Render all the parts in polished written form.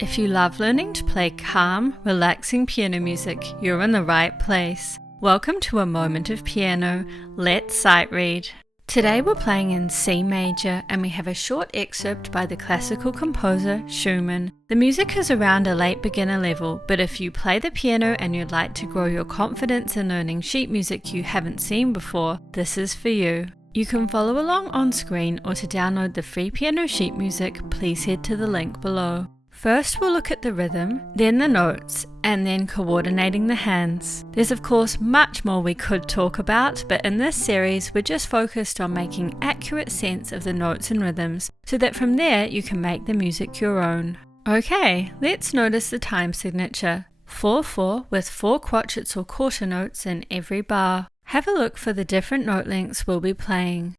If you love learning to play calm, relaxing piano music, you're in the right place. Welcome to a moment of piano. Let's sight read. Today we're playing in C major and we have a short excerpt by the classical composer Schumann. The music is around a late beginner level, but if you play the piano and you'd like to grow your confidence in learning sheet music you haven't seen before, this is for you. You can follow along on screen, or to download the free piano sheet music, please head to the link below. First we'll look at the rhythm, then the notes, and then coordinating the hands. There's of course much more we could talk about, but in this series we're just focused on making accurate sense of the notes and rhythms, so that from there you can make the music your own. Okay, let's notice the time signature. 4/4 with 4 crotchets or quarter notes in every bar. Have a look for the different note lengths we'll be playing.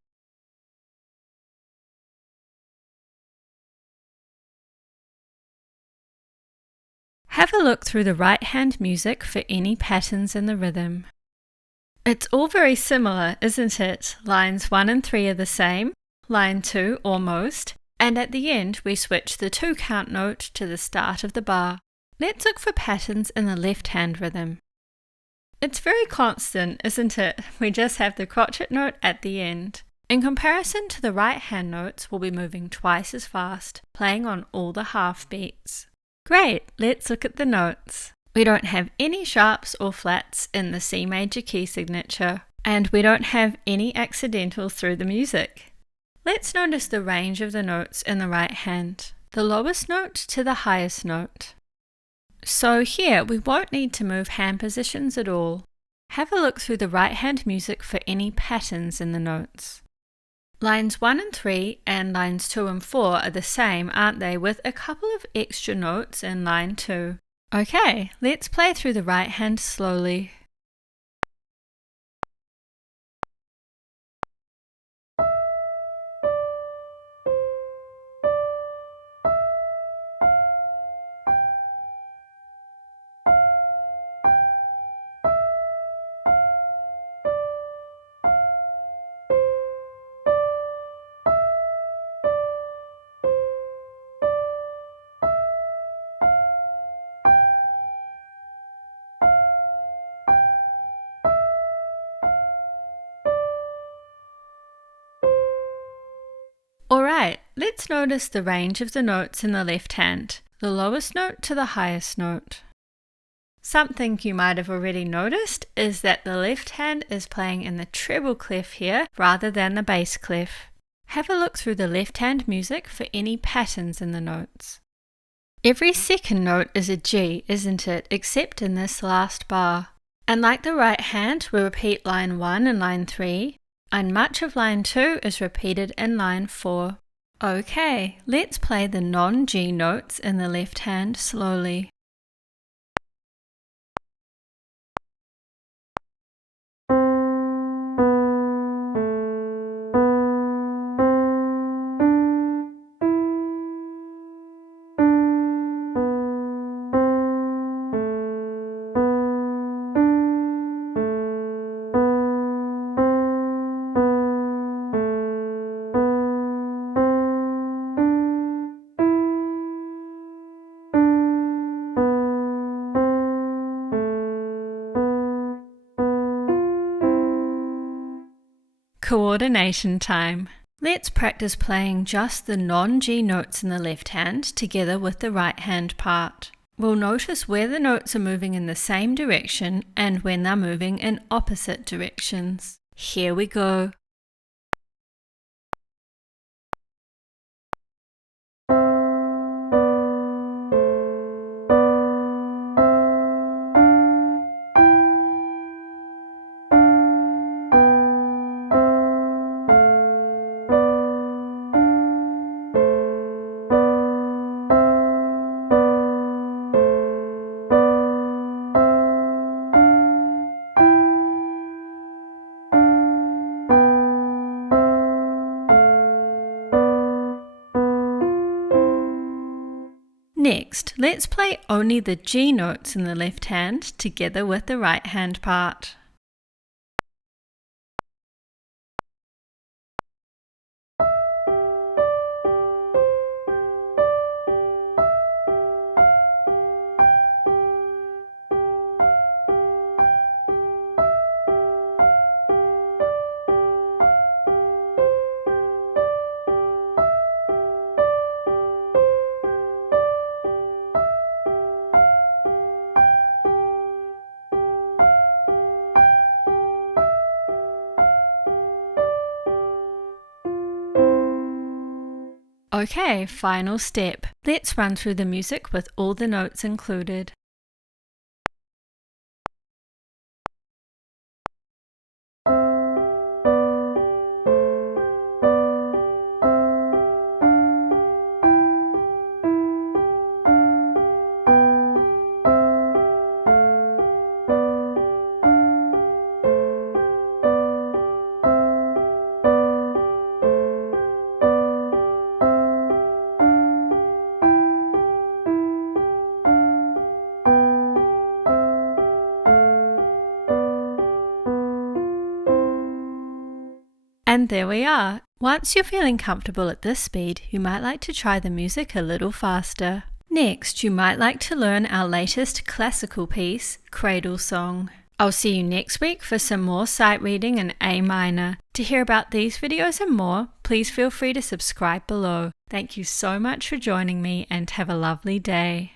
Have a look through the right hand music for any patterns in the rhythm. It's all very similar, isn't it? Lines 1 and 3 are the same, line 2 almost, and at the end we switch the 2 count note to the start of the bar. Let's look for patterns in the left hand rhythm. It's very constant, isn't it? We just have the crotchet note at the end. In comparison to the right hand notes, we'll be moving twice as fast, playing on all the half beats. Great, let's look at the notes. We don't have any sharps or flats in the C major key signature, and we don't have any accidentals through the music. Let's notice the range of the notes in the right hand, the lowest note to the highest note. So here we won't need to move hand positions at all. Have a look through the right hand music for any patterns in the notes. Lines 1 and 3 and lines 2 and 4 are the same, aren't they, with a couple of extra notes in line 2. Okay, let's play through the right hand slowly. Alright, let's notice the range of the notes in the left hand, the lowest note to the highest note. Something you might have already noticed is that the left hand is playing in the treble clef here rather than the bass clef. Have a look through the left hand music for any patterns in the notes. Every second note is a G, isn't it, except in this last bar. And like the right hand, we repeat line 1 and line 3, and much of line 2 is repeated in line 4. Okay, let's play the non-G notes in the left hand slowly. Coordination time. Let's practice playing just the non-G notes in the left hand together with the right hand part. We'll notice where the notes are moving in the same direction and when they're moving in opposite directions. Here we go. Next, let's play only the G notes in the left hand together with the right hand part. Okay, final step. Let's run through the music with all the notes included. And there we are. Once you're feeling comfortable at this speed, you might like to try the music a little faster. Next, you might like to learn our latest classical piece, Cradle Song. I'll see you next week for some more sight reading in A minor. To hear about these videos and more, please feel free to subscribe below. Thank you so much for joining me and have a lovely day.